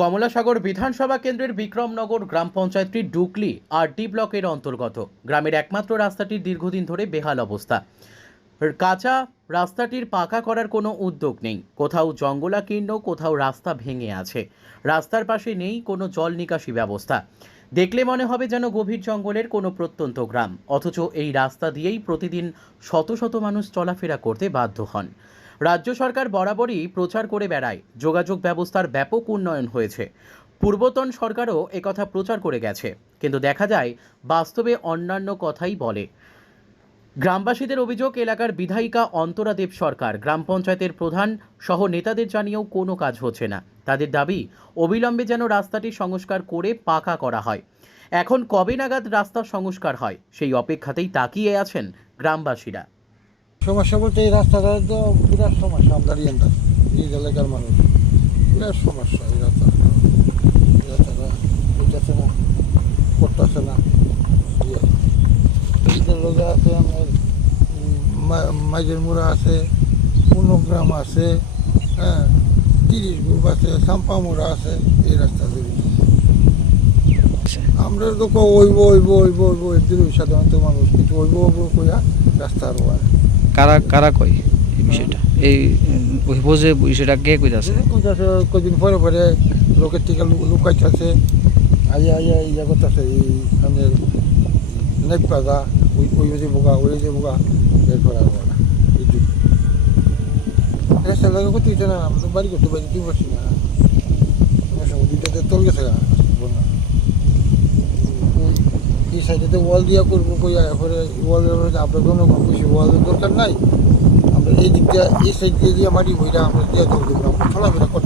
কমলাসাগর বিধানসভা কেন্দ্রের বিক্রমনগর গ্রাম পঞ্চায়েতটি ডুকলি আর ডি ব্লকের অন্তর্গত। গ্রামের একমাত্র রাস্তাটির দীর্ঘদিন ধরে বেহাল অবস্থা। কাঁচা রাস্তাটির পাকা করার কোনো উদ্যোগ নেই। কোথাও জঙ্গলাকীর্ণ, কোথাও রাস্তা ভেঙে আছে। রাস্তার পাশে নেই কোনো জল নিকাশি ব্যবস্থা। দেখলে মনে হবে যেন গভীর জঙ্গলের কোনো প্রত্যন্ত গ্রাম, অথচ এই রাস্তা দিয়েই প্রতিদিন শত শত মানুষ চলাফেরা করতে বাধ্য হন। রাজ্য সরকার বরাবরই প্রচার করে বেড়ায় যোগাযোগ ব্যবস্থার ব্যাপক উন্নয়ন হয়েছে। পূর্বতন সরকারও একথা প্রচার করে গেছে, কিন্তু দেখা যায় বাস্তবে অন্যান্য কথাই বলে। গ্রামবাসীদের অভিযোগ, এলাকার বিধায়িকা অন্তরা দেব সরকার গ্রাম পঞ্চায়েতের প্রধান সহ নেতাদের জানিয়েও কোনো কাজ হচ্ছে না। তাদের দাবি, অবিলম্বে যেন রাস্তাটি সংস্কার করে পাকা করা হয়। এখন কবে নাগাদ রাস্তা সংস্কার হয়, সেই অপেক্ষাতেই তাকিয়ে আছেন গ্রামবাসীরা। সমস্যা বলতে এই রাস্তাটা তো বিরাট সমস্যা। আমাদের এই এলাকার মানুষ বিরাট সমস্যা। এই রাস্তাটা বুঝতেছে না, করতেছে না। লোকে আছে আমার মাইজের মুড়া আছে, পূর্ণগ্রাম আছে, হ্যাঁ, 30 গ্রুপ আছে, সাম্পা মোড়া আছে। এই রাস্তা ধরে আমরা তো ওইব এর সাধারণত মানুষ কিন্তু ওইব কইয়া রাস্তা আর কারা কারা কয় এই বিষয়টা? এই হইব যে বিষয়টা কে কইতাছে? কদিন পরে পরে লোকের থেকে লুকাইতেছে, আইয়া ইয়া করতেছে। এই আমাদের নেপ পাজা ওই যে বোকা এরপর আর বলা এই রাস্তা লাগে করতে দিচ্ছে না। আমরা তো বাড়ি করতে পারি, কি পারছি না। দুইটাতে তোল গেছে না। এই সাইডে ওয়াল দিয়া করবো কইয়া, এরপরে ওয়ালের আপনার কোনো বেশি ওয়ালের দরকার নাই। আমরা এই দিকটা এই সাইড দিয়ে মাটি বইটা আমরা দিয়ে চলাফেরা করতে